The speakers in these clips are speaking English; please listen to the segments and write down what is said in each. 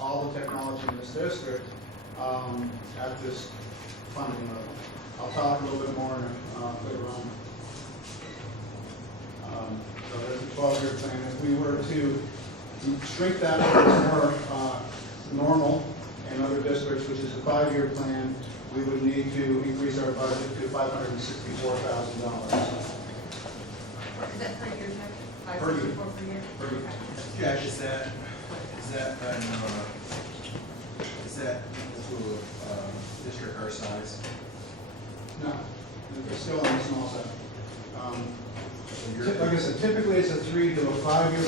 all the technology in this district at this funding level. I'll talk a little bit more later on. So there's a 12-year plan. If we were to shrink that to more normal in other districts, which is a 5-year plan, we would need to increase our budget to $564,000. Is that per year, Jack? Per year. $564 per year? Per year. Jack, is that into a district our size? No, it's still on the small side. So you're- Like I said, typically it's a 3 to a 5-year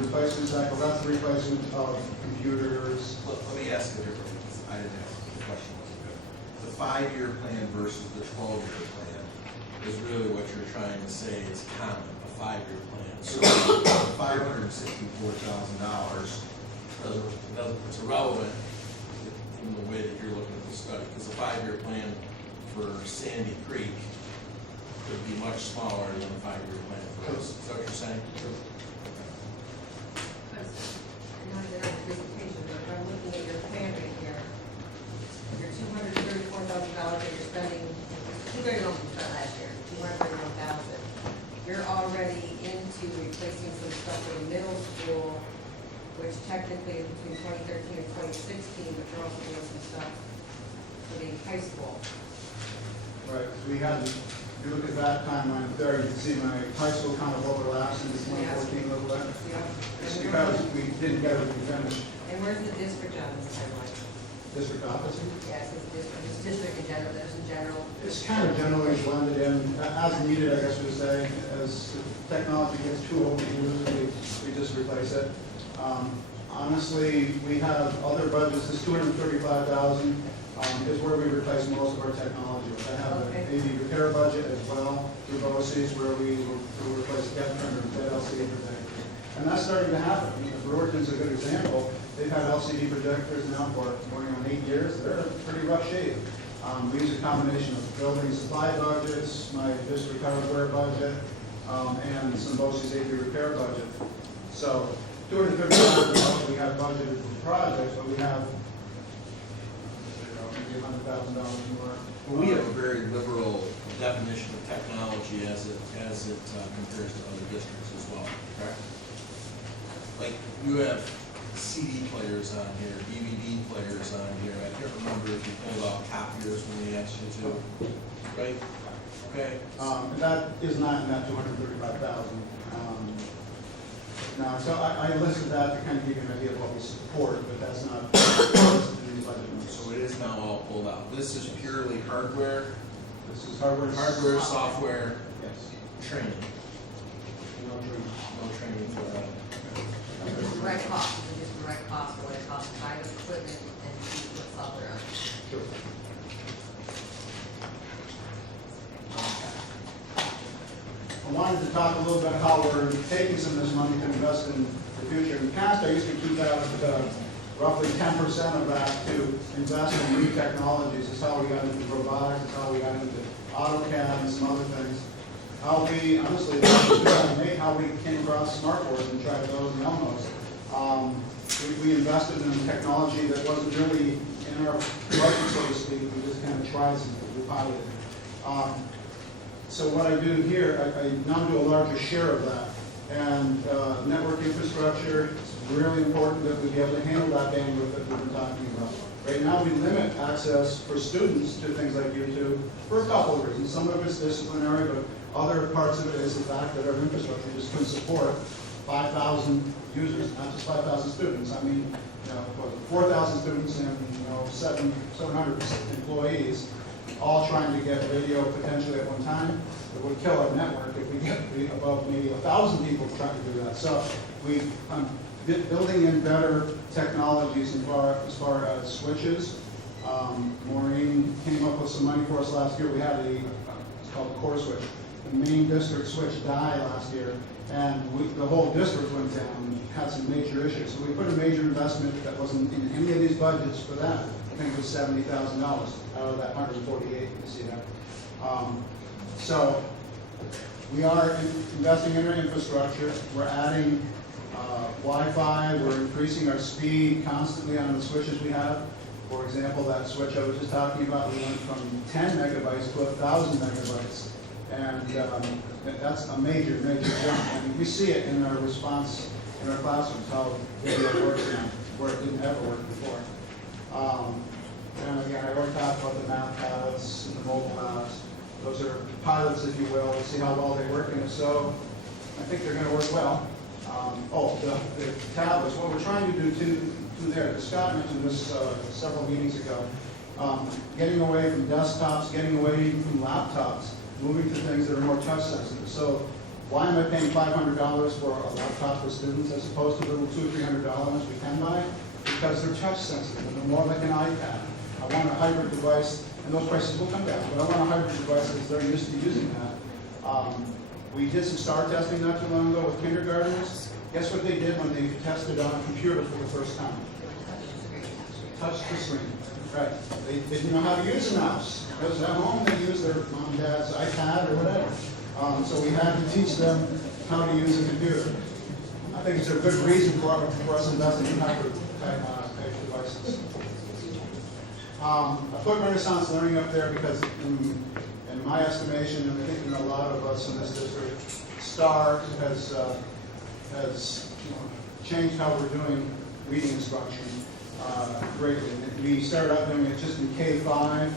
replacement cycle. That's the replacement of computers. Let me ask it differently, because I didn't ask the question wasn't good. The 5-year plan versus the 12-year plan is really what you're trying to say is common, a 5-year plan. So $564,000 it's irrelevant in the way that you're looking at the study, because the 5-year plan for Sandy Creek would be much smaller than the 5-year plan for us. Is that what you're saying? Because, I'm not in the presentation, but if I'm looking at your plan right here, your $234,000 that you're spending, $231,000 you spent last year, $231,000. You're already into replacing some stuff for the middle school, which technically is between 2013 and 2016, but you're also doing some stuff for the high school. Right, we had, if you look at that timeline there, you can see my high school kind of overlaps in 2014 a little bit. Yeah. It's because we didn't get everything finished. And where's the district on this timeline? District office. Yes, it's district in general, there's in general. It's kind of generally blended in, as needed, I guess we would say. As technology gets too old to use, we just replace it. Honestly, we have other budgets. This $235,000 is where we replace most of our technology. I have an AV repair budget as well through BOCES where we will replace dead printer and dead LCD projectors. And that's starting to happen. I mean, Brewerton's a good example. They've had LCD projectors now for going on 8 years. They're in pretty rough shape. We use a combination of building supply budgets, my district hardware budget, and some BOCES AV repair budget. So $235,000 we have budgeted for projects, but we have maybe $100,000 more. Well, we have a very liberal definition of technology as it compares to other districts as well, correct? Like, you have CD players on here, DVD players on here. I can't remember if you pulled out copiers when we asked you to, right? Okay. And that is not in that $235,000. Now, so I listed that to kind of give you an idea of what we support, but that's not listed in these budget numbers. So it is now all pulled out. This is purely hardware, This is hardware, software, Yes. training. No training. No training for that. It's the right cost, it's just the right cost for what it costs to buy the equipment and put software on. Sure. I wanted to talk a little bit how we're taking some of this money to invest in the future. In the past, I used to keep out roughly 10% of that to invest in new technologies. It's how we got into robotics, it's how we got into AutoCAD and some other things. How we, honestly, how we came across smartboards and tried those and Elmos. We invested in technology that wasn't really in our budget, so to speak. We just kind of tried something, we piloted. So what I do here, I now do a larger share of that. And network infrastructure, it's really important that we be able to handle that bandwidth that we've been talking about. Right now, we limit access for students to things like YouTube for a couple of reasons. Some of it's disciplinary, but other parts of it is the fact that our infrastructure just couldn't support 5,000 users, not just 5,000 students. I mean, 4,000 students and 700 employees, all trying to get radio potentially at one time. It would kill our network if we get above maybe 1,000 people trying to do that. So we building in better technologies as far as switches. Maureen came up with some money for us last year. We had it's called a core switch. The main district switch died last year, and the whole district went down and had some major issues. So we put a major investment that wasn't in any of these budgets for that. I think it was $70,000 out of that 148. You see that. So we are investing in our infrastructure. We're adding Wi-Fi, we're increasing our speed constantly on the switches we have. For example, that switch I was just talking about, we went from 10 megabytes to 1,000 megabytes. And that's a major, major jump. And we see it in our response in our classrooms, how video works now, where it didn't ever work before. And again, I already talked about the math pilots and the mobile apps. Those are pilots, if you will. We'll see how well they work, and if so, I think they're going to work well. The tablets, what we're trying to do too there, Scott mentioned this several meetings ago, getting away from desktops, getting away from laptops, moving to things that are more touch sensitive. So why am I paying $500 for a laptop for students as opposed to little $200 or $300 ones we can buy? Because they're touch sensitive, and they're more like an iPad. I want a hybrid device, and those prices will come down, but I want a hybrid device because they're used to using that. We did some STAR testing not too long ago with kindergartners. Guess what they did when they tested on a computer for the first time? Touch the screen. Right. They didn't know how to use a mouse. Because at home they use their mom and dad's iPad or whatever. So we had to teach them how to use a computer. I think it's a good reason for us investing in hybrid type devices. I put Renaissance Learning up there because in my estimation, and I think in a lot of us in this district, STAR has changed how we're doing reading instruction greatly. We started out doing it just in K-5,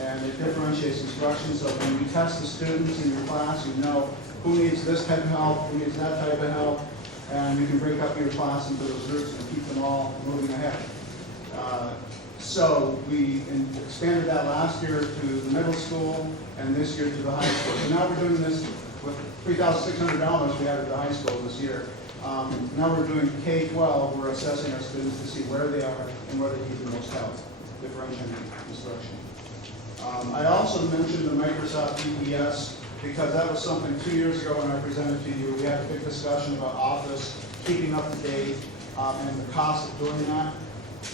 and it differentiates instruction. So when you test the students in your class, you know who needs this type of help, who needs that type of help, and you can break up your class into those groups and keep them all moving ahead. So we expanded that last year to the middle school and this year to the high school. So now we're doing this with $3,600 we added to the high school this year. Now we're doing K-12. We're assessing our students to see where they are and where they need the most help, differentiating instruction. I also mentioned the Microsoft EPS because that was something 2 years ago when I presented to you. We had a big discussion about Office, keeping up to date, and the cost of doing that.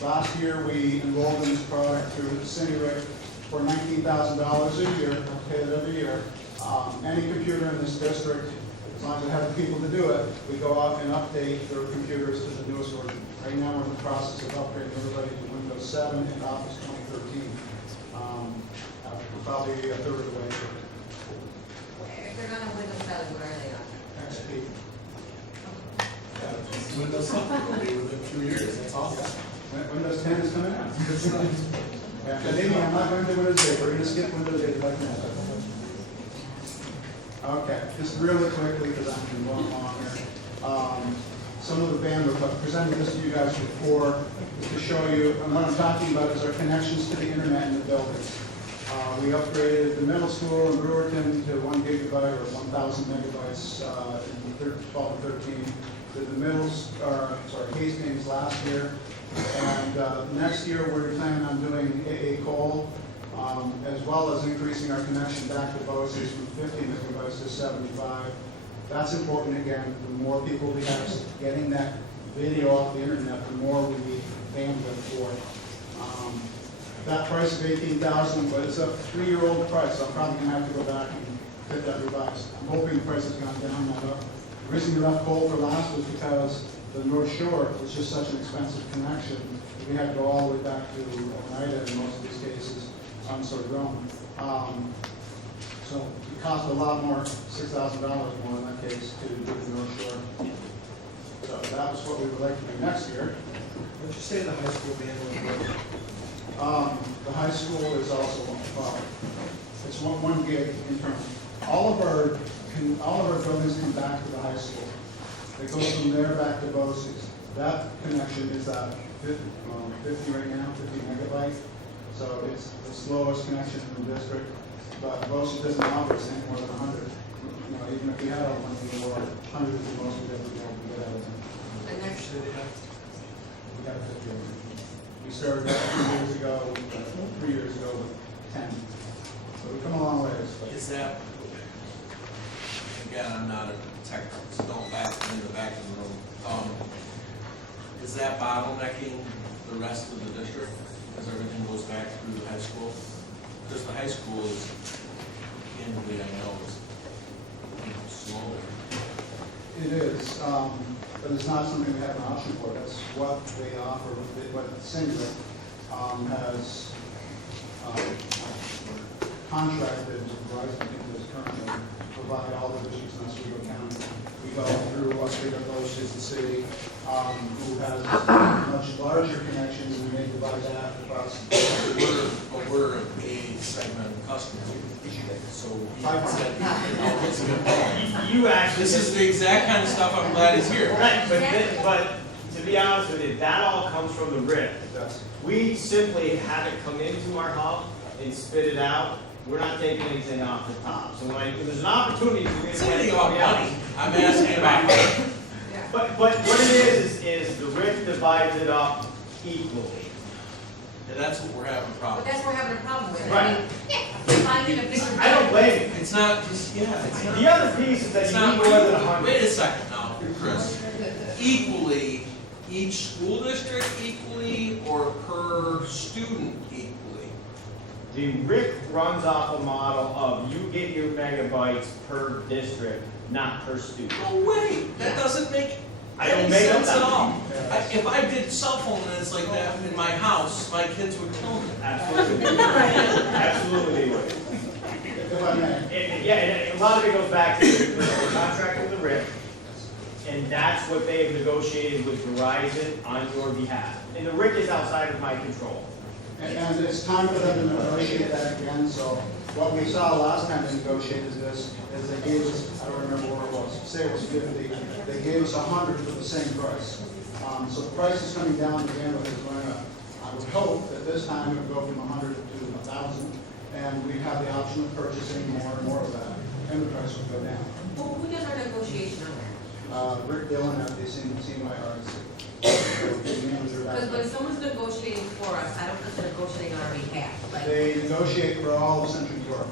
Last year, we enrolled in this product through CineRic for $19,000 a year. I pay it every year. Any computer in this district, as long as they have the people to do it, we go out and update their computers to the newest version. Right now, we're in the process of upgrading everybody to Windows 7 and Office 2013. We're probably a third of the way through. If they're not on Windows 7, where are they on? XP. Windows 7 will be within 2 years, that's awesome. Windows 10 is coming out. Yeah, maybe I'm not going to Windows 8. We're going to skip Windows 8 like that. Okay, just really quickly because I'm going long here. Some of the bandwidth. I've presented this to you guys before to show you. And what I'm talking about is our connections to the internet in the building. We upgraded the middle school in Brewerton to 1 gigabyte or 1,000 megabytes in 12 and 13. Did the Hastings last year. And next year, we're planning on doing AA Cole, as well as increasing our connection back to BOCES from 50 megabytes to 75. That's important again. The more people we have getting that video off the internet, the more we need bandwidth for. That price of $18,000, but it's a 3-year-old price. So I'm probably going to have to go back and get that revised. I'm hoping the price has gone down, not up. The reason we left Cole for last was because the North Shore was just such an expensive connection. We had to go all the way back to Oneida in most of these cases, Rome. So it cost a lot more, $6,000 more in that case to do the North Shore. So that was what we would like to do next year. What'd you say the high school bandwidth was? The high school is also, it's 1 gig internal. All of our buildings come back to the high school. It goes from there back to BOCES. That connection is at 50 right now, 50 megabyte. So it's the slowest connection in the district. But BOCES doesn't offer us any more than 100. Even if we had all 1 in the world, 100 is the most we'd ever be able to get out of them. And next, We got 50 of them. We started that 2 years ago, 3 years ago with 10. So we've come a long ways. But Is that, again, I'm not a tech, so don't back in the back of the room. Is that bottlenecking the rest of the district as everything goes back through the high school? Because the high school is, candidly, I know, is slower. It is, but it's not something we have an option for. That's what they offer, what Singular has contracted with Verizon, I think it is currently, to provide all the districts in Oswego County. We go through Oswego Associates, the city, who has much larger connections, and they divide that across. But we're a segment customer, so he said, oh, it's a good point. You actually. This is the exact kind of stuff I'm glad he's here. Right, but to be honest with you, that all comes from the RIF. That's, We simply have it come into our hub and spit it out. We're not taking anything off the top. So if there's an opportunity for me to. It's anything about money. I'm asking about money. Yeah. But what it is the RIF divides it up equally. And that's what we're having a But problem. that's what we're having a problem with. Right. I mean, finding a bigger. I don't blame you. It's not just, yeah, it's not. The other piece is that It's you not need more than equal. Wait 100. a second now, Chris. Equally, each school district equally, or per student equally? The RIF runs off a model of you get your megabytes per district, not per student. No way, that doesn't make I don't any make up sense at that. all. If I did cell phone minutes like that in my house, my kids would kill me. Absolutely. Absolutely they would. if I may. Yeah, and a lot of it goes back to the contract with the RIF, and that's what they have negotiated with Verizon on your behalf. And the RIF is outside of my control. And it's time for them to negotiate that again, so what we saw last time they negotiated this, is they gave us, I don't remember where it was, say it was 50, they gave us 100 for the same price. So the price is coming down again, but it's going up. I would hope that this time it would go from 100 to 1,000, and we have the option of purchasing more and more of that, and the price will go down. Well, who does our negotiation on that? Rick Dillon at the CYRC. Because when someone's negotiating for us, I don't think they're negotiating on our behalf. Like, They negotiate for all of Central New York,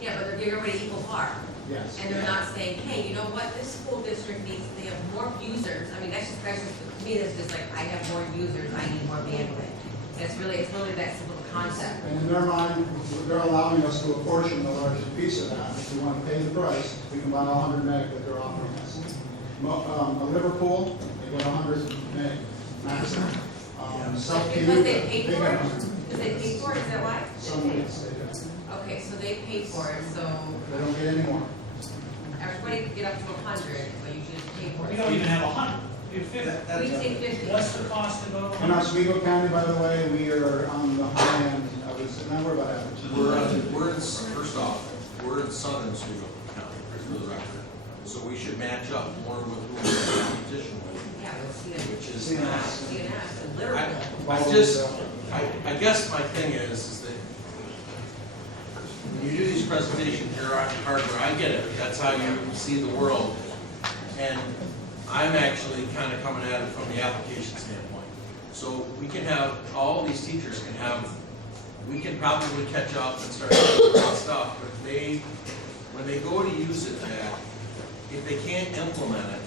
yeah, but they're giving everybody equal part. yes. And they're not saying, hey, you know what, this school district needs, they have more users. I mean, that's just, to me, that's just like, I have more users, I need more bandwidth. It's really that simple concept. And in their mind, they're allowing us to apportion the largest piece of that. If we want to pay the price, we can buy 100 meg that they're offering us. Liverpool, they get 100 meg maximum. South Because Cuba, they pay they for get it? 100. Because they pay for it, is that why? Some yes, they do. Okay, so they pay for it, so They don't get any more. everybody can get up to 100, but you should pay for it. We don't even have 100, we have 50. We take 50. What's the cost to go to In 100? Oswego County, by the way, we are on the high end. I was, and we're about average. We're in, first off, we're in southern Oswego County, for the record. So we should match up more with who we're in competition with, Yeah, we'll see it. which is CNS. not. CNS and Liverpool. I just, I guess my thing is that when you do these presentations, you're on hardware, I get it, that's how you see the world. And I'm actually kind of coming at it from the application standpoint. So we can have, all these teachers can have, we can probably catch up and start doing that stuff, but when they go to use it, if they can't implement it,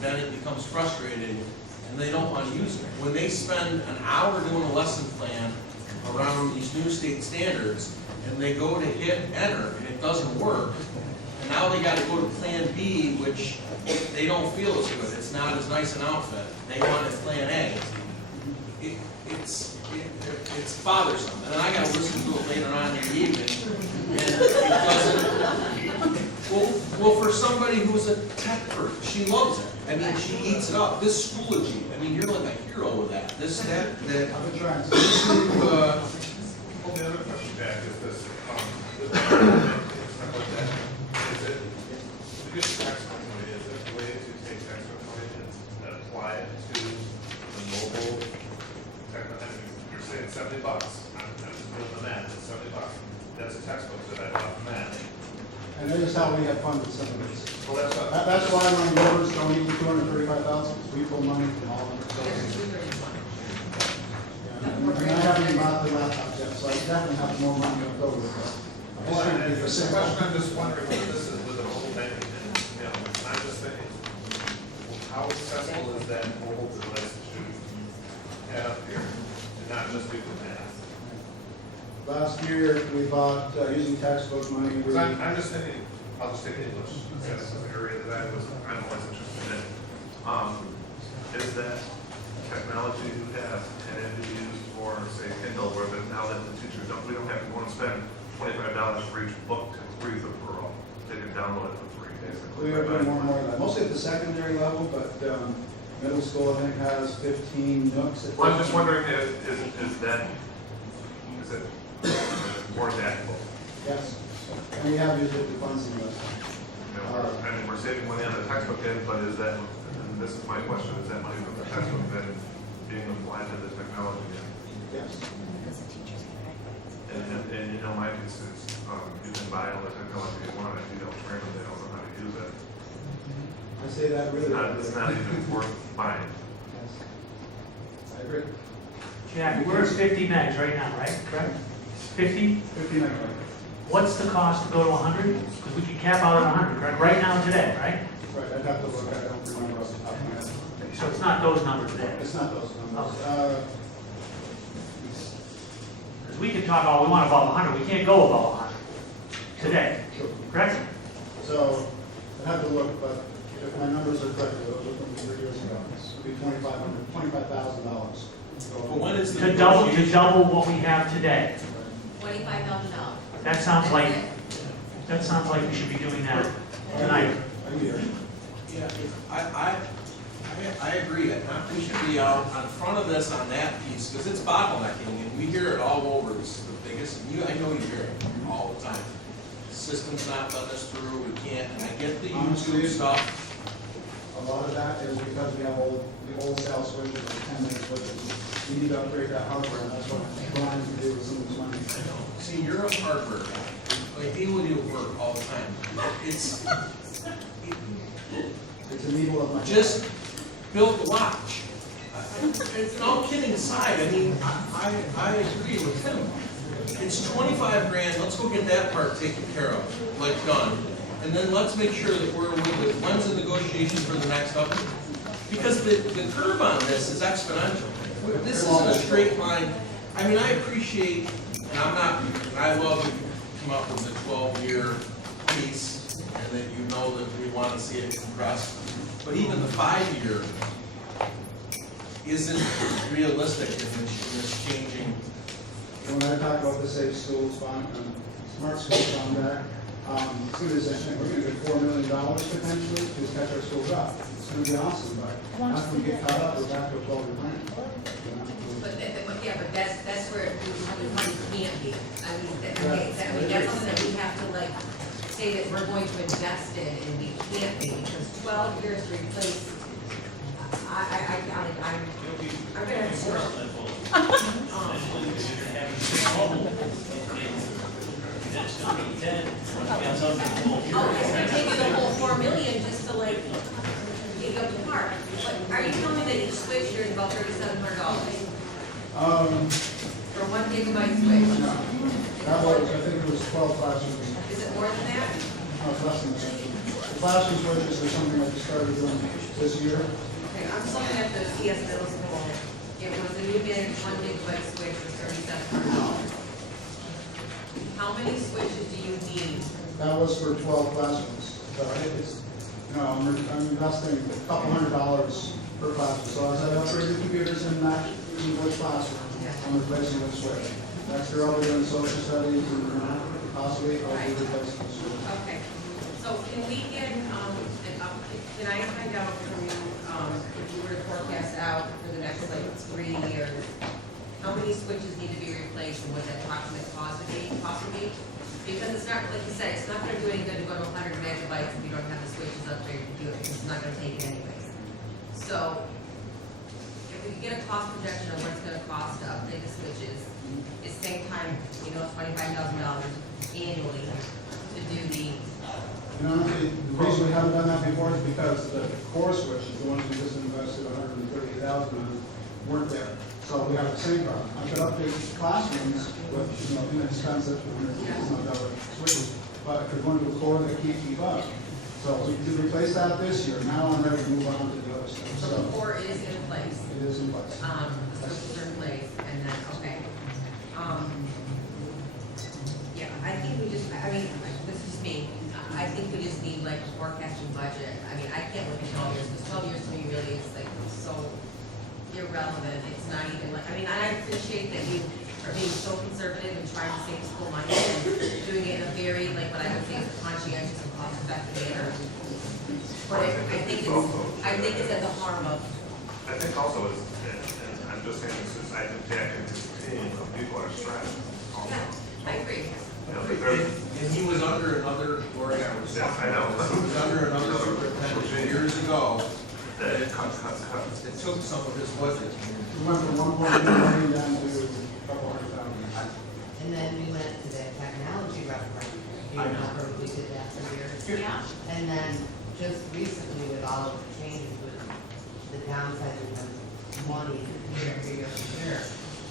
then it becomes frustrating and they don't want to use it. When they spend an hour doing a lesson plan around these new state standards and they go to hit enter and it doesn't work, and now they got to go to plan B, which they don't feel as good. It's not as nice an outfit. They want it plan A. It's bothersome. And I got to listen to it later on in the evening and it doesn't. Well, for somebody who's a tech person, she loves it. I mean, she eats it up. This Schoology, I mean, you're like a hero with that. That, I've been trying to. Well, the other question back is this, stuff like that, is it, the good tax money, is it a way to take tax money and apply it to the mobile technology? I mean, you're saying $70, I'm just doing the math, it's $70. That's a textbook that I bought from that. And that is how we have funded some of this. Well, that's what, That's why my numbers don't equal 235,000. We pull money from all of There's it. 231. And I haven't even bought the laptops yet, so I definitely have more money to go with that. well, and the question, I'm just wondering what this is with the mobile banking, and, you know, I'm just thinking, how accessible is that mobile device to add up here, and not just do the math? Last year, we bought, using textbook money, we, Because I'm just thinking, I'll just take English, since that's an area that I'm always interested in. Is that technology you have, can it be used for, say, Kindle, where now that the teachers don't, we don't have to go and spend $25 for each book to read the referral. They can download it for free, basically. We are doing more and more of that, mostly at the secondary level, but middle school, I think, has 15 nooks. Well, I'm just wondering, is it more adaptable? Yes, and we have used it to fund some of this. You know, I mean, we're saving money on the textbook end, but is that, and this is my question, is that money from the textbook then being applied to the technology end? Yes. And you know, my piece is, you can buy all the technology you want, if you don't train them, they don't know how to use it. I say that really. It's not even worth buying. Yes. I agree. Jack, we're at 50 megs right now, right? Correct? 50? 50 megabytes. What's the cost to go to 100? Because we can cap out at 100, correct? Right now, today, right? Right, I'd have to look, I don't remember off the top of my head. So it's not those numbers there. It's not those numbers. Because we can talk all we want above 100, we can't go above 100 today, Sure. correct? So, I'd have to look, but if my numbers are correct, those are from 3 years ago. It would be $25,000. But when is the To negotiation? double what we have today. $25,000. That sounds like we should be doing that tonight. A year. Yeah, I agree. We should be out in front of this on that piece, because it's bottlenecking, and we hear it all over. This is the biggest, I know you hear it all the time. System's not letting us through, we can't, and I get the Honestly, YouTube stuff. A lot of that is because we have the old style switches, the 10-minute switches. We need to upgrade that hardware, and that's what we're trying to do with some of this money. See, you're a hardware guy. Like, deal with your work all the time. It's an evil of my. Just build the watch. All kidding aside, I mean, I agree with him. It's 25 grand, let's go get that part taken care of, like done. And then let's make sure that we're with it. When's the negotiation for the next update? Because the curve on this is exponential. This isn't a straight line. I mean, I appreciate, and I love that you come up with a 12-year piece, and that you know that we want to see it compressed. But even the 5-year isn't realistic in this changing. When I talk about the Safe Schools Fund, Smart Schools Fund back, as soon as I think we're gonna get $4 million potentially to catch our schools up. It's gonna be awesome, but after we get caught up, we're back to a 12-year plan. But that's where the money can't be. I mean, that's something that we have to like say that we're going to invest in, and we can't be, because 12 years to replace, I'm gonna have to. Oh, it's gonna take you the whole 4 million just to like get you up to par. But are you telling me that each switch here is about $3,700 for 1 gigabyte switch? That was, I think it was 12 classrooms. Is it more than that? No, it's less than that. The classroom switches are something I just started doing this year. Okay, I'm just looking at the CS middle school. It was a new bid, 1 gigabyte switch was $3,700. How many switches do you need? That was for 12 classrooms. So it's, I'm investing a couple $100 per classroom. So as I upgrade the computers in that, in which classroom, I'm replacing the switch. Next year I'll be doing social studies and possibly I'll be replacing the switch. Okay, so can we get, an update, can I find out from you, if you were to forecast out for the next like 3 years, how many switches need to be replaced and what that approximate cost would be? Because it's not, like you said, it's not gonna do any good to go to 100 megabytes if you don't have the switches upgraded to do it, because it's not gonna take it anyways. So, if we could get a cost projection of what it's gonna cost to update the switches, at the same time, $25,000 annually to do the, The reason we haven't done that before is because the core switches, the ones we just invested $138,000 in, weren't there. So we have the same problem. I could update classrooms with, inexpensive switches, but I could run to a core that can't keep up. So we did replace that this year. Now I'm ready to move on to the other stuff. so the core is in place. It is in place. The switches are in place, and then, okay. Yeah, I think we just, I mean, this is me, I think being so conservative and trying to save school money and doing it in a very, like, what I would say is a conscientious and cost-effective manner. But I think it's at the harm of, I think also is, and I'm just saying this is, I think Jack and his team of people are stressed also. yeah, I agree. You know, that they're, And he was under another, Lori, I was. Yeah, I know. He was under another superintendent years ago. that cuts. It took some of his budget. We went from 1.2 million down to a couple hundred thousand. And then we went to that technology referendum. You I know. remember we did that for years? Yeah. And then just recently with all of the changes with the downsizing of money year after year after year,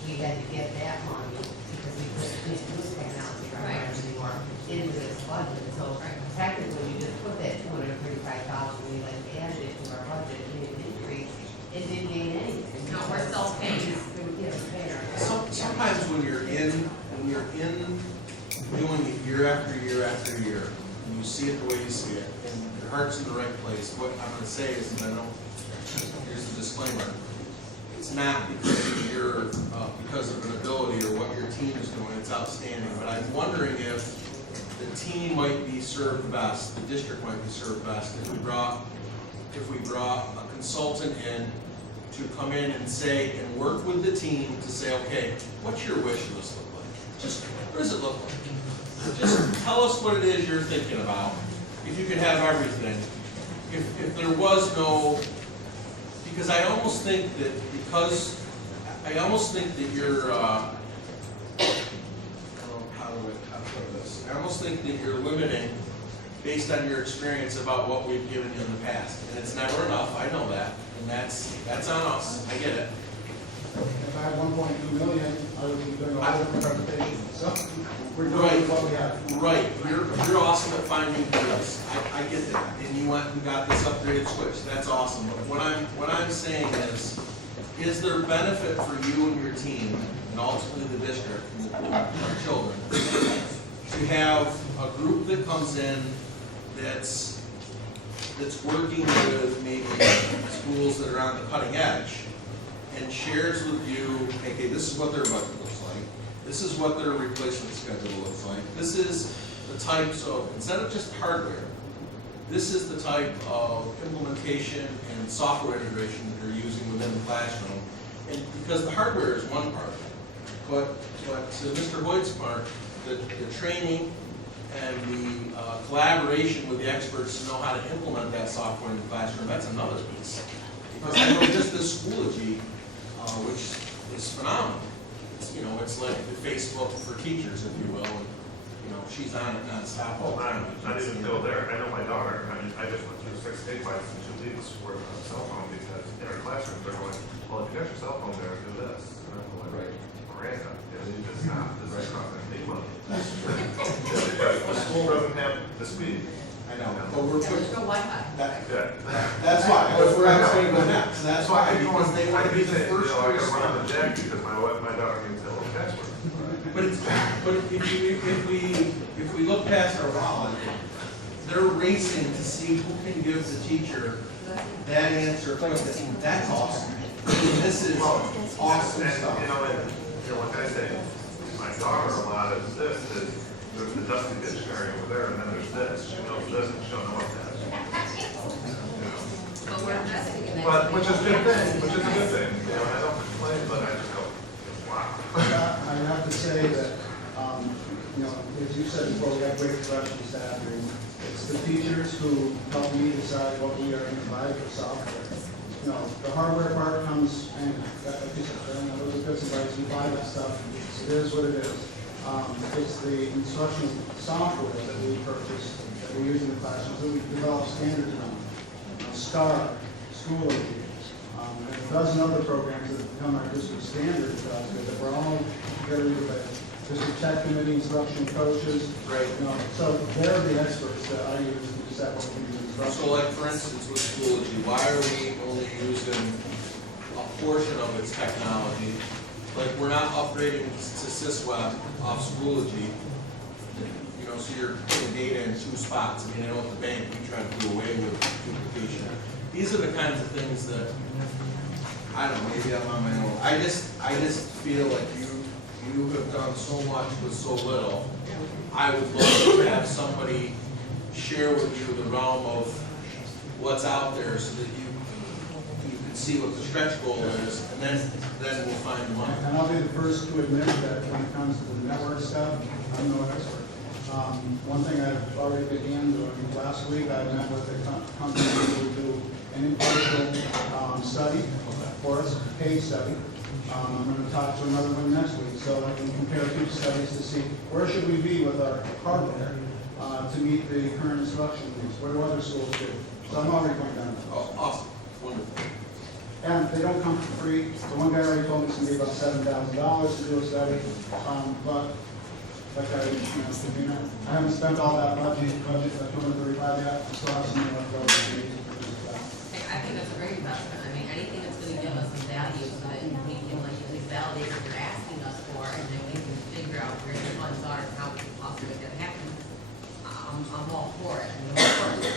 we had to get that money because we couldn't do technology referendum anymore into this budget. So technically, we just put that $235,000, we like added it to our budget, and it increased, it didn't gain anything. No, we're self-paying. Yeah, we're paying ourselves. Sometimes when you're in doing it year after year after year, and you see it the way you see it, and your heart's in the right place, what I'm gonna say is, and I don't, here's the disclaimer, it's not because of your, because of an ability or what your team is doing, it's outstanding, but I'm wondering if the team might be served best, the district might be served best if we brought a consultant in to come in and say, and work with the team to say, okay, what's your wish list look like? Just, what does it look like? Just tell us what it is you're thinking about. If you could have everything, if there was no, because I almost think that you're, I don't know how to put this. I almost think that you're limiting based on your experience about what we've given you in the past. And it's never enough, I know that, and that's on us, I get it. If I had 1.2 million, I would be doing a whole different presentation. So we're Right. doing what we have. Right, you're awesome at finding deals, I get that, and you went and got this upgraded switch, that's awesome, but what I'm saying is there benefit for you and your team, and ultimately the district, and our children, to have a group that comes in that's working with maybe schools that are on the cutting edge, and shares with you, okay, this is what their budget looks like, this is what their replacement schedule looks like, this is the types of, instead of just hardware, this is the type of implementation and software integration that they're using within the classroom. And because the hardware is one part, but to Mr. Hoyt's part, the training and the collaboration with the experts to know how to implement that software in the classroom, that's another piece. Because I know just this Schoology, which is phenomenal. It's like the Facebook for teachers, if you will. And, she's on it nonstop all Well, the time. not even go there. I know my daughter, I just went through 6 state classes in 2 weeks worth of cell phone because in our classroom, they're going, well, if you got your cell phone there, do this. And I'm going, Right. Miranda, it's not, this is not going to take money. The school doesn't have the speed. I know, but we're Yeah, there's putting, no Wi-Fi. that's why, that's where I'm saying go next. That's why, I because they want to be the first to I gotta run on respond. the jack because my daughter needs a little password. But if we look past our wallet, they're racing to see who can give the teacher that answer quickest. That's awesome. This is awesome And, stuff. like I say, my daughter, a lot of this is, there's the Dusty Dictionary over there, and then there's this. She knows this, and she'll know what that is. But we're investing in that. But, which is a good thing, I don't complain, but I just go, wow. I have to say that, as you said before, we have great professional staff, and it's the teachers who help me decide what we are going to buy for software. The hardware part comes, and like you said, those are bits and bytes, we buy that stuff, it is what it is. It's the instructional software that we purchase, that we use in the classrooms, that we develop standards on. STAR, Schoology, and a dozen other programs that have become our district standards, that we're all together with the district tech committee, instruction coaches. Right. So they're the experts that I use to set what we do. So like, for instance, with Schoology, why are we only using a portion of its technology? Like, we're not upgrading to SysWeb off Schoology. So you're putting data in 2 spots. I know at the bank, we try to do away with duplication. These are the kinds of things that, I don't know, maybe I'm on my own. I just feel like you have done so much with so little. I would love to have somebody share with you the realm of what's out there so that you can see what the stretch goal is, and then we'll find the money. And I'll be the first to admit that when it comes to the network stuff, I'm no expert. One thing I've already began doing last week, I met with a company who will do an impartial study for us, paid study. I'm going to talk to another one next week, so I can compare two studies to see where should we be with our hardware to meet the current instruction needs. What do other schools do? So I'm already going down that. Oh, awesome, wonderful. And they don't come for free. The one guy already told me it's going to be about $7,000 to do a study, but like I haven't spent all that budget at 235 yet. I still have some more left over to use. I think that's a great investment. I mean, anything that's gonna give us some value so that we can like at least validate what you're asking us for, and then we can figure out where the funds are and how we can possibly make that happen. I'm all for it. I mean, of course,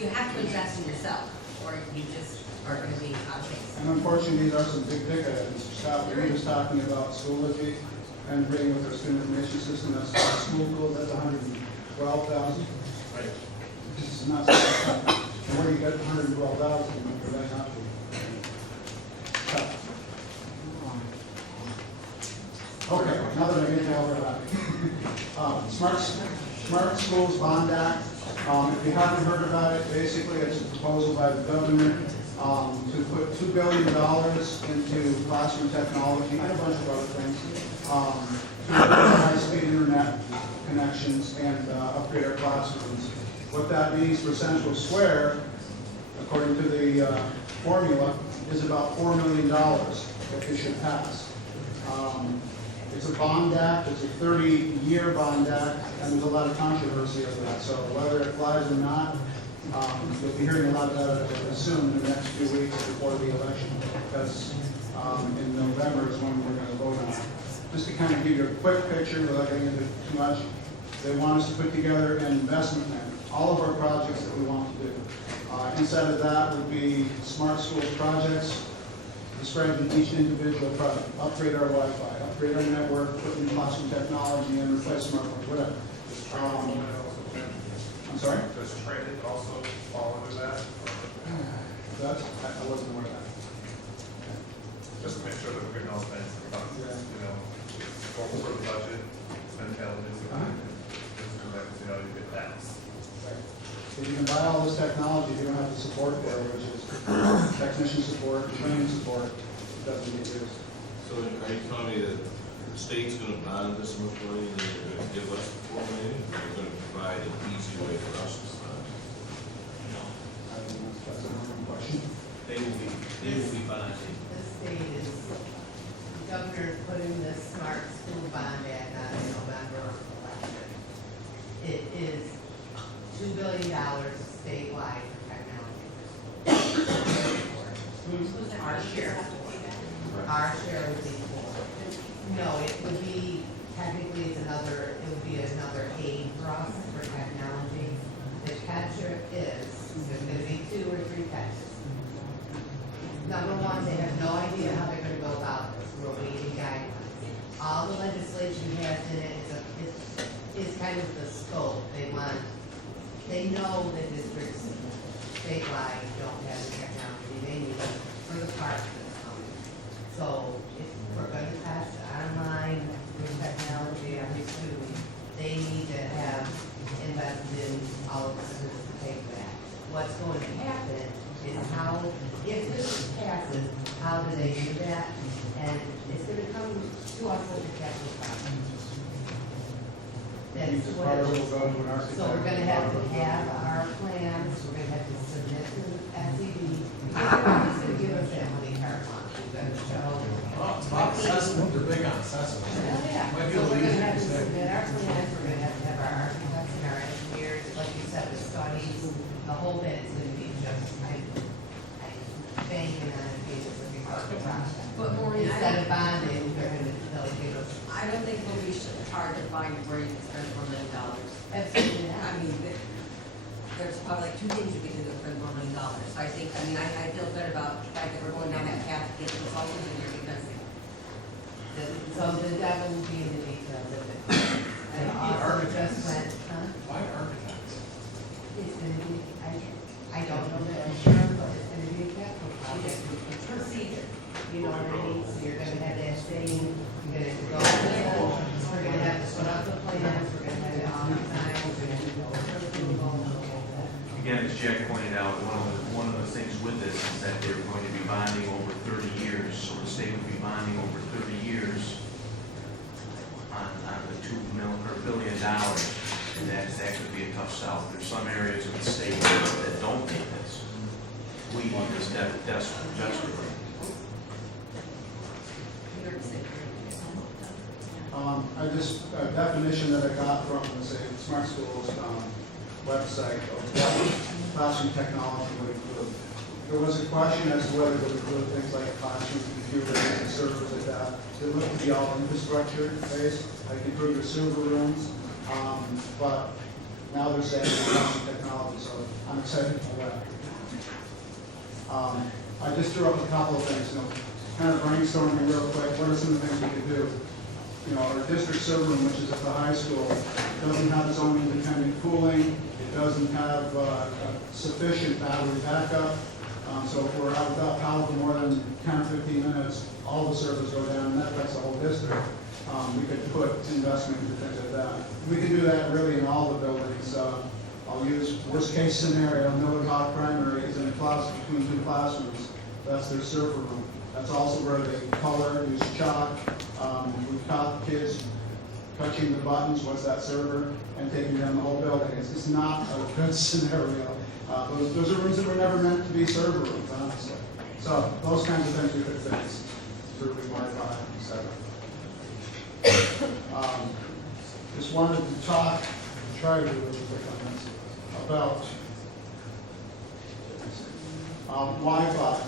you have to invest in yourself, or you just are gonna be out of phase. And unfortunately, these are some big ticket items. Scott, we were just talking about Schoology and integrating with our student information system. That's school code, that's $112,000. Right. This is not something. And where do you get $112,000 for that not to? Okay, now that I get to all that. Smart Schools Bond Act. If you haven't heard about it, basically it's a proposal by the governor to put $2 billion into classroom technology and a bunch of other things. To high-speed internet connections and upgrade our classrooms. What that means for Central Square, according to the formula, is about $4 million that it should pass. It's a bond act, it's a 30-year bond act, and there's a lot of controversy over that. So whether it flies or not, you'll be hearing a lot about it soon in the next few weeks before the election, because in November is when we're going to vote on it. Just to kind of give you a quick picture without getting into too much, they want us to put together an investment plan, all of our projects that we want to do. Inside of that would be smart schools projects, described in each individual project, upgrade our Wi-Fi, upgrade our network, put in classroom technology, and replace smartphones, whatever. I'm sorry? Does training also fall under that? I wasn't aware of that. Just to make sure that we're getting all spends and funds, you know, go over the budget, spend intelligence, just go back and see how you get that. If you can buy all this technology, you don't have the support for it, which is technician support, training support, it doesn't get used. So are you telling me that the state's gonna bond this much money and they're gonna give us the $4 million? Or they're gonna provide an easy way for us to fund? I don't know if that's a normal question. They will be bonding. The state is, the governor is putting this smart school bond act on in November election. It is $2 billion statewide for technology. Our share. Our share would be 4. No, it would be, technically it's another, it would be another aid for us for technology. The catcher is, there's gonna be 2 or 3 catches. Number one, they have no idea how they're gonna go about this, we're waiting guidelines. All the legislation has in it is kind of the scope, they know that districts statewide don't have the technology, they need it for the parks that's coming. So if we're gonna pass online with technology, I'm assuming they need to have invested in all of the schools to take that. What's going to happen is how, if this passes, how do they do that? And it's gonna come to us with a capital project. That's Each what part it will is. go to an architect. So we're gonna have to have our plans, we're gonna have to submit to the SED. He's gonna give us that money carte month, we're gonna show. Oh, it's about assessment, they're big on assessment. Yeah, Might be so a we're little gonna have easier to to say. submit our plans, we're gonna have our architects and our engineers, like you said, the studies, the whole bit is gonna be just, I banking on it being just a big project. But Maureen, Instead of bonding, they'll give us. I don't think we'll be hard to find where you can spend $4 million. Absolutely I not. mean, there's probably like 2 things you can do to spend $4 million. So I think, I feel good about the fact that we're going down that path to get consultants in here because So then devil will be in the details of it. Why And also architects? just went, huh? Why architects? It's gonna be, I don't know that I'm sure, but it's gonna be a capital project. Procedure. You know what I mean? So you're gonna have that thing, you're gonna have to go, we're gonna have to put up the plans, we're gonna have it all designed, we're gonna do all the approval and all of that. Again, as Jack pointed out, one of the things with this is that they're going to be bonding over 30 years, so the state would be bonding over 30 years on the $2 billion, and that could be a tough sell. There's some areas of the state that don't need this. We need this desperately. I just, a definition that I got from, let's say, Smart Schools website of what classroom technology would include. There was a question as to whether it would include things like classroom computers and servers like that. It looked to be all infrastructure based, like include your server rooms, but now they're saying classroom technology, so I'm excited for that. I just threw up a couple of things, kind of brainstorming real quick. What are some of the things we could do? Our district server room, which is at the high school, doesn't have its own independent cooling. It doesn't have sufficient battery backup. So if we're out without power for more than 10 or 15 minutes, all the servers go down, and that affects the whole district. We could put investment into things like that. We could do that really in all the buildings. I'll use worst case scenario, Miller Hawk Primary is in a closet between two classrooms. That's their server room. That's also where they color, use chalk. We've caught kids touching the buttons, what's that server, and taking down the whole building. It's not a good scenario. Those are rooms that were never meant to be server rooms, honestly. So those kinds of things we could fix through Wi-Fi, etc. Just wanted to talk, try to do a little quick on this, about Wi-Fi.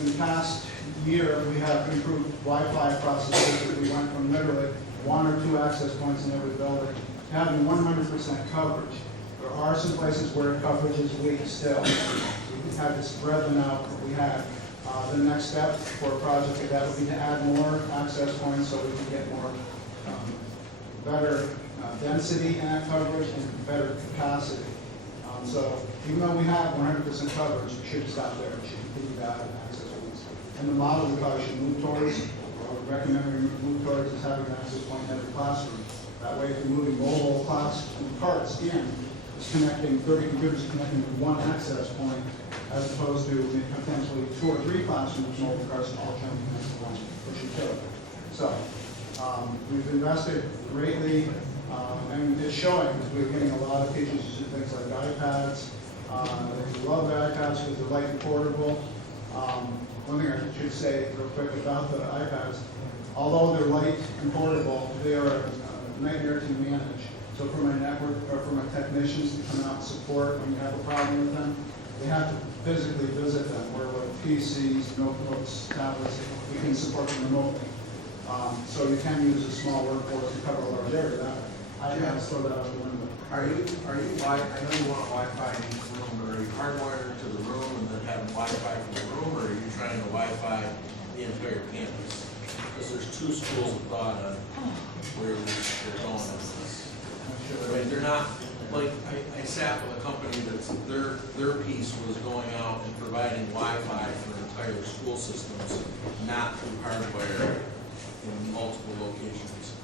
In the past year, we have improved Wi-Fi across the district. We went from literally 1 or 2 access points in every building to having 100% coverage. There are some places where coverage is weak still. We had to spread them out, but we had. The next step for a project like that would be to add more access points so we can get more better density in that coverage and better capacity. So even though we have 100% coverage, we shouldn't stop there. We should continue to add access points. And the model we probably should move towards, or recommend we move towards, is having an access point in every classroom. That way, if you're moving mobile class parts in, it's connecting 30 computers connecting to one access point, as opposed to potentially 2 or 3 classrooms, mobile cards, all trying to connect to one, which should kill it. So we've invested greatly, and it's showing because we're getting a lot of teachers to do things like iPads. They love the iPads because they're light and portable. One thing I should say real quick about the iPads, although they're light and portable, they are a nightmare to manage. So from a network or from a technicians to come out and support when you have a problem with them, they have to physically visit them, where with PCs, notebooks, tablets, we can support them remotely. So you can use a small workforce to cover a large area. That I just throw that out the window. Are you, I know you want Wi-Fi in each room, but are you hardwired into the room and then having Wi-Fi from the room, or are you trying to Wi-Fi the entire campus? Because there's 2 schools of thought on where they're going with this. Right, they're not, like, I sat with a company that's, their piece was going out and providing Wi-Fi for entire school systems, not through hardware in multiple locations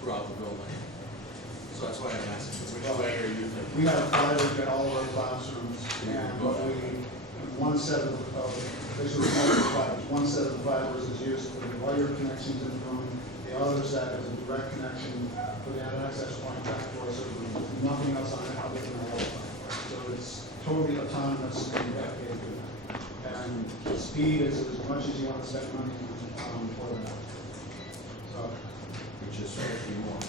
throughout the building. So that's why I'm asking, which way are you thinking? We have fiber at all of our classrooms, and one set of basically one set of the fibers is used for the wire connections in the room. The other set is a direct connection for the access point back to our server room. Nothing else on it other than the Wi-Fi. So it's totally autonomous and dedicated to that. And the speed is as much as you want to spend money for that. So, Which is what you want.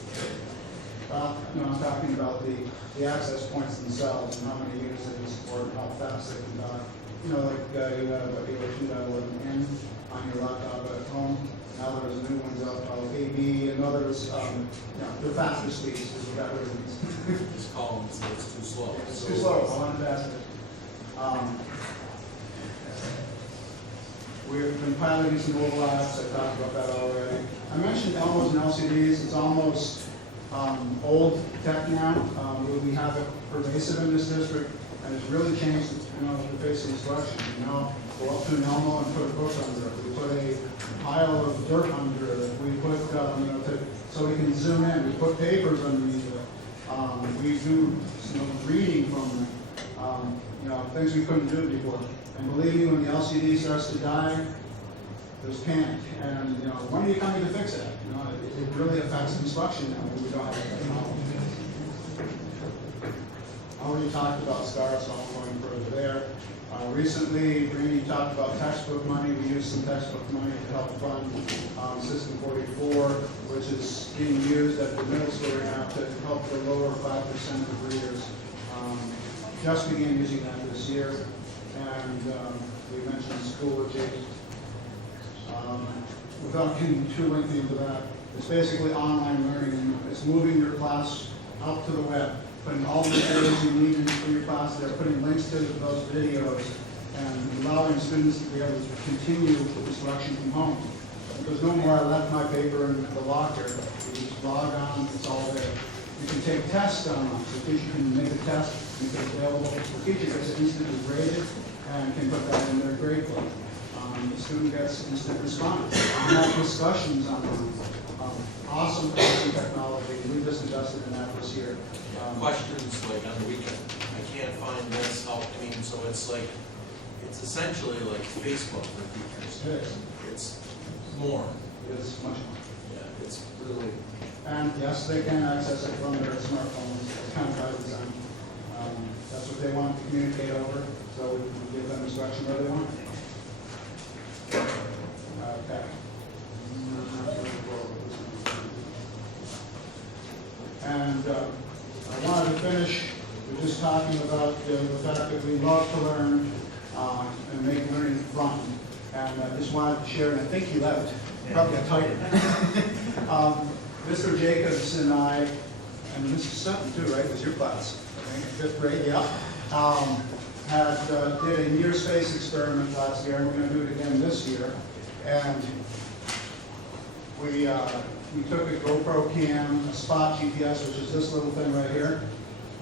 I'm talking about the access points themselves and how many units they can support and how fast they can dock. You have a 2.11n on your laptop at home. Now there's new ones out called AB and others. The faster speeds is what that really means. Just call them and say it's too slow. It's too slow. I want it faster. We've been piloting some mobile apps, I talked about that already. I mentioned Elmos and LCDs, it's almost old tech now. We have it pervasive in this district, and it's really changed, the face of instruction. Go up to an Elmo and put a book under it. We put a pile of dirt under it. We put, so we can zoom in. We put papers underneath it. We do reading from them. Things we couldn't do before. And believe me, when the LCD starts to die, there's panic. And, when are you coming to fix it? It really affects instruction now when we don't have the technology. I already talked about STAR, so I'm going further there. Recently, Greenie talked about textbook money. We used some textbook money to help fund System 44, which is being used at the middle school right now to help the lower 5% of readers. Just began using that this year. And we mentioned school education. Without getting too lengthy into that, it's basically online learning. It's moving your class out to the web, putting all the materials you need for your class there, putting links to those videos, and allowing students to be able to continue instruction from home. There's no more I left my paper in the locker. You just log on, it's all there. You can take tests online. So the teacher can make a test, make it available. The teacher gets it instantly graded and can put that in their grade book. The student gets instant response. We have discussions on awesome technology. We just invested in that this year. Questions like on the weekend, I can't find this, so it's essentially like Facebook for teachers. It is. It's more. It is much more. Yeah, it's really. And yes, they can access it from their smartphones. It's kind of by design. That's what they want to communicate over, so we give them instruction where they want. Okay. And I wanted to finish with just talking about the fact that we love to learn and make learning fun. And I just wanted to share, and I think he left, probably got tired. Mr. Jacobs and I, and Mr. Sutton too, right, was your class, I think, 5th grade, yeah. Did a near space experiment last year, and we're going to do it again this year. And we took a GoPro cam, a Spot GPS, which is this little thing right here,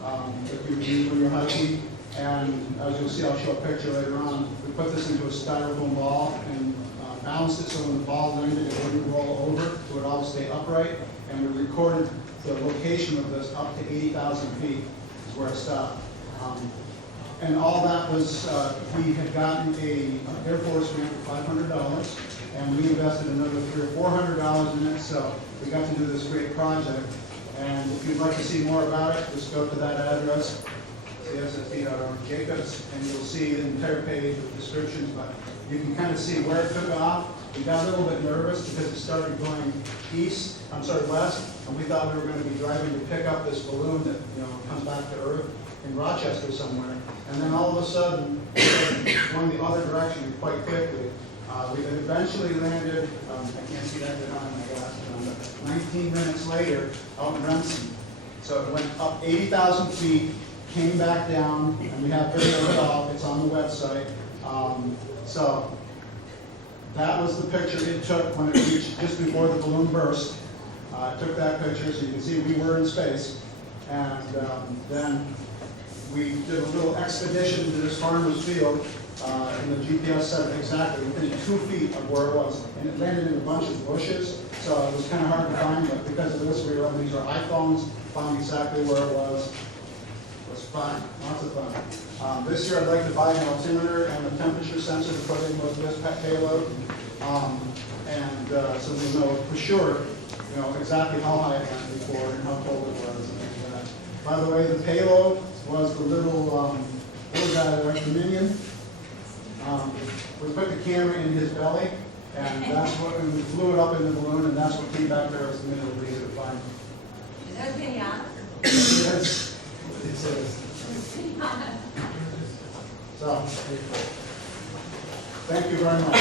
that you use when you're hiking. And as you'll see, I'll show a picture later on. We put this into a styrofoam ball and balanced it so when the ball landed, it wouldn't roll over, so it would all stay upright. And we recorded the location of this up to 80,000 feet is where it stopped. And all that was, we had gotten a Air Force grant for $500, and we invested another $300 or $400 in it, so we got to do this great project. And if you'd like to see more about it, just go to that address, CSSD.org/Jacobs, and you'll see the entire page with descriptions, but you can kind of see where it took off. We got a little bit nervous because it started going west, and we thought we were going to be driving to pick up this balloon that, comes back to Earth in Rochester somewhere. And then all of a sudden, going the other direction quite quickly. We eventually landed, I can't see that on my glasses, 19 minutes later out in Renton. So it went up 80,000 feet, came back down, and we have video of it all. It's on the website. So that was the picture it took when it reached just before the balloon burst. I took that picture so you can see we were in space. And then we did a little expedition to this farmer's field, and the GPS said exactly within 2 feet of where it was. And it landed in a bunch of bushes, so it was kind of hard to find, but because of this, we were able to use our iPhones, found exactly where it was. It was fun, lots of fun. This year I'd like to buy an altimeter and a temperature sensor to put in with this payload. So we know for sure, exactly how high it went before and how cold it was and things like that. By the way, the payload was the little guy there, the minion. We put the camera in his belly, and that's what, we flew it up in the balloon, and that's what came back there as the minute we could find. Is that a pinata? Yes. It is. So, thank you very much.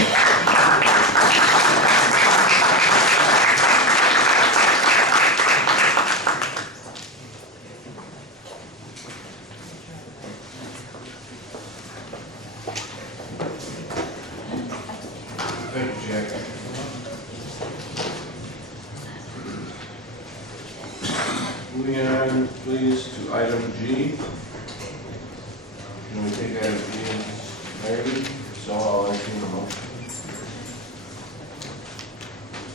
Moving on, please, to item G. Can we take item G entirely? So I'll entertain a motion.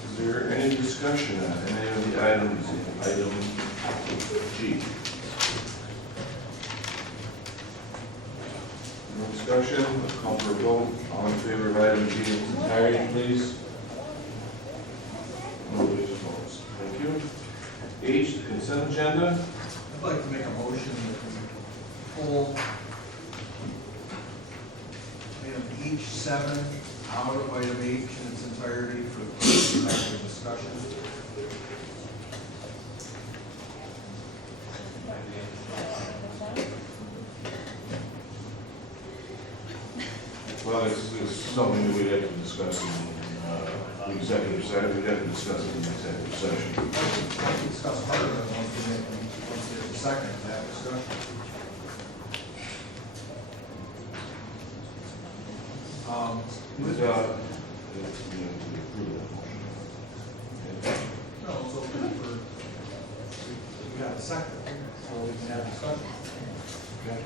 Is there any discussion on any of the items in item G? No discussion, let's call for a vote. All in favor of item G in its entirety, please? Nobody opposed. Thank you. H, the consent agenda. I'd like to make a motion that we pull item H7 out of item H in its entirety for the executive discussion. Well, this is something that we'd have to discuss in the executive session. We'd have to discuss it in the executive session. I can discuss part of it once we get the second of that discussion. With, we approve that motion. No, it's open for, we got a second, so we can have discussion. Okay.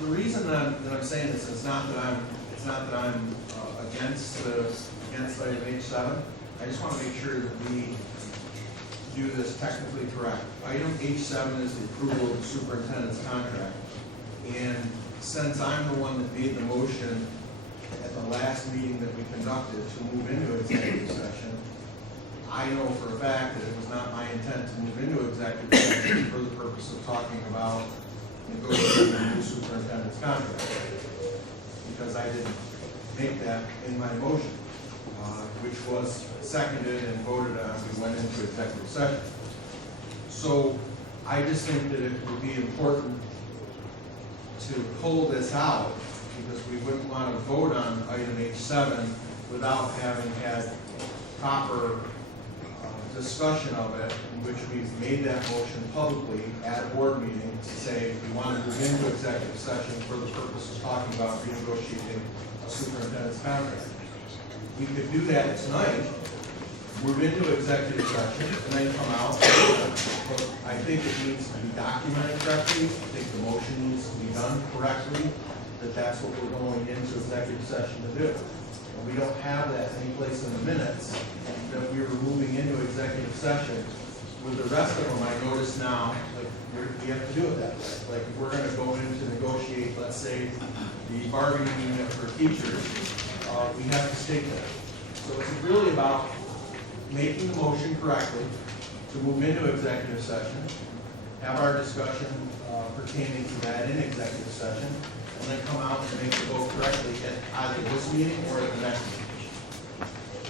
The reason that I'm saying this is not that I'm against item H7. I just want to make sure that we do this technically correct. Item H7 is the approval of the superintendent's contract. And since I'm the one that made the motion at the last meeting that we conducted to move into executive session, I know for a fact that it was not my intent to move into executive session for the purpose of talking about negotiating the new superintendent's contract. Because I didn't make that in my motion, which was seconded and voted on. We went into executive session. So I just think that it would be important to pull this out, because we wouldn't want to vote on item H7 without having had proper discussion of it, in which we've made that motion publicly at a board meeting to say we want to move into executive session for the purpose of talking about renegotiating a superintendent's contract. We could do that tonight, move into executive session, and then come out. But I think it needs to be documented correctly. I think the motion needs to be done correctly, that that's what we're going into executive session to do. And we don't have that anyplace in the minutes, that we were moving into executive session. With the rest of them, I notice now, like, we have to do it that way. Like, if we're gonna go in to negotiate, let's say, the bargaining unit for teachers, we have to state that. So it's really about making the motion correctly to move into executive session, have our discussion pertaining to that in executive session, and then come out and make the vote correctly at either this meeting or at the next meeting.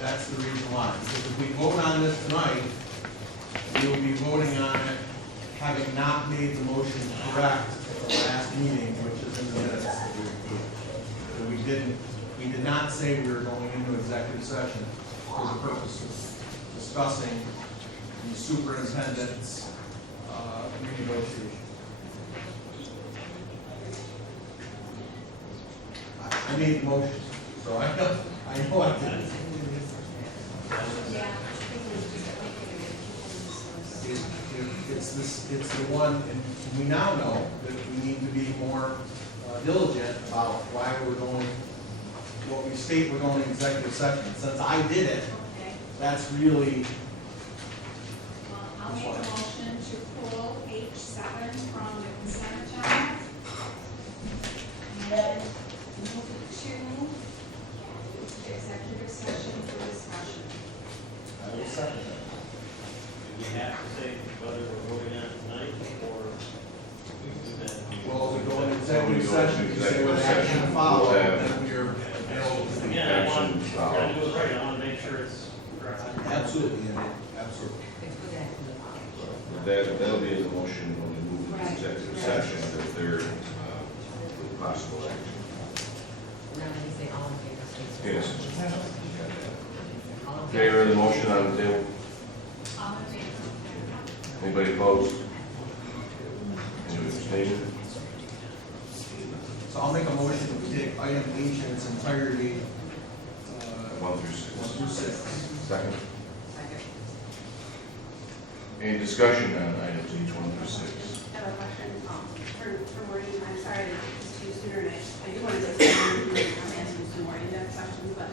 That's the reason why. Because if we vote on this tonight, we will be voting on it having not made the motion correct at the last meeting, which is in the minutes that we approved. So we did not say we were going into executive session for the purpose of discussing the superintendent's renegotiation. I made the motion, so I know I did. It's the one, and we now know that we need to be more diligent about why we're going, what we state we're going to executive session. Since I did it, that's really. Well, I'll make a motion to pull H7 from the consent agenda. And move it to executive session for discussion. I will second that. We have to say whether we're voting on it tonight, or we can do that. Well, we go into executive session, we say what action to follow, and then we are available to. Again, I want, we're gonna do it right, I wanna make sure it's correct. Absolutely, Andy, absolutely. It's good action to follow. That'll be in the motion when we move into executive session, that there possible action. Now, let me say all in favor, please. Yes. All in Favor of the motion on the table? All in favor? Anybody opposed? Any abstaining? So I'll make a motion that we take item H in its entirety, 1 through 6. 1 through 6. Second. Any discussion on items H1 through 6? I have a question, for Maureen, I'm sorry to get this to you sooner, and I do want to get I'm asking some more in-depth questions, but,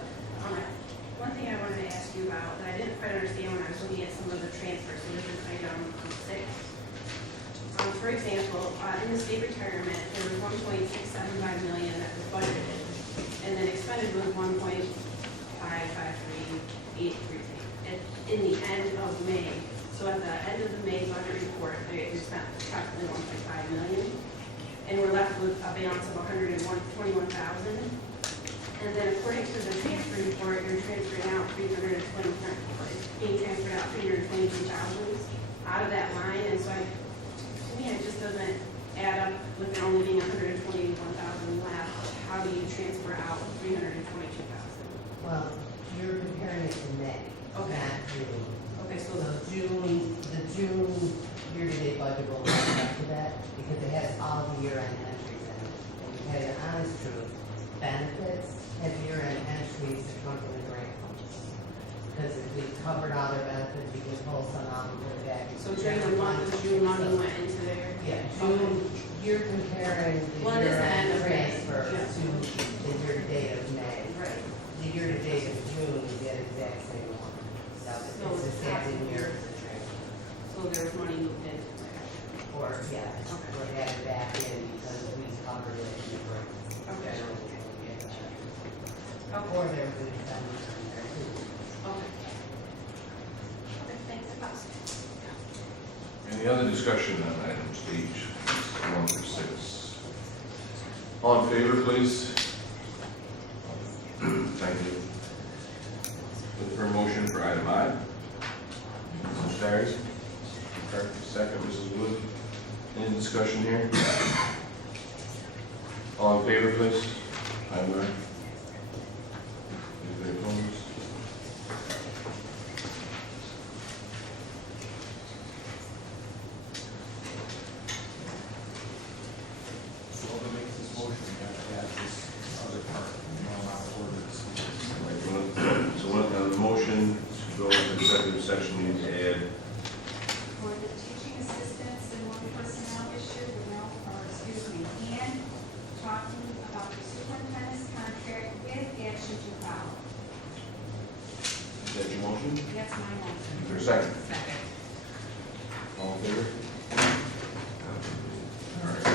one thing I wanted to ask you about, that I didn't quite understand when I was looking at some of the transfers, so this is item 6. For example, in the state retirement, there was 1.675 million that was budgeted, and then expended was 1.553,833 in the end of May. So at the end of the May budget report, they spent approximately 1.5 million, and we're left with a balance of 121,000. And then according to the transfer report, you're transferring out being transferred out 322,000 out of that line, and so to me, it just doesn't add up with there only being 121,000 left. How do you transfer out 322,000? Well, you're comparing it to May, Okay. not June. Okay, so So the June year-to-date budget will come up to that because it has all the year-end entries in it. And to tell you the honest truth, benefits have year-end entries that come from the grant funds. Because if we covered all their benefits, we can pull some out and put it back. into So the during the general month of fund. June, money So- went into there? Yeah, June, you're comparing the Well, it is the end year-end of May, transfer yeah. to the year-to-date of May. Right. The year-to-date of June, you get exact same one. So So it's the it's same absolutely- year as the transfer. So there was money moved into there? Or, yeah, Okay. we're added back in because we covered it in the grant. Okay. Generally, we get that. Okay. Or there was an expenditure in there too. Okay. Okay, thanks, I pass. Any other discussion on items H1 through 6? All in favor, please? Thank you. Look for a motion for item I. Mrs. Shires? Second, Mrs. Wood. Any discussion here? All in favor, please? Item I. Anybody opposed? Whoever makes this motion, you have to add this other part, orders. So the motion to go into executive session needs to add For the teaching assistants and one personnel issue, and talking about the superintendent's contract with action to follow. Is that your motion? That's my motion. Is there a second? Second. All in favor? All right.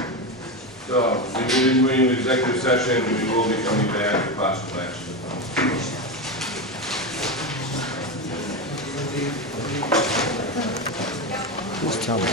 So, we will be moving to executive session, we will be coming back with possible action. Just tell me.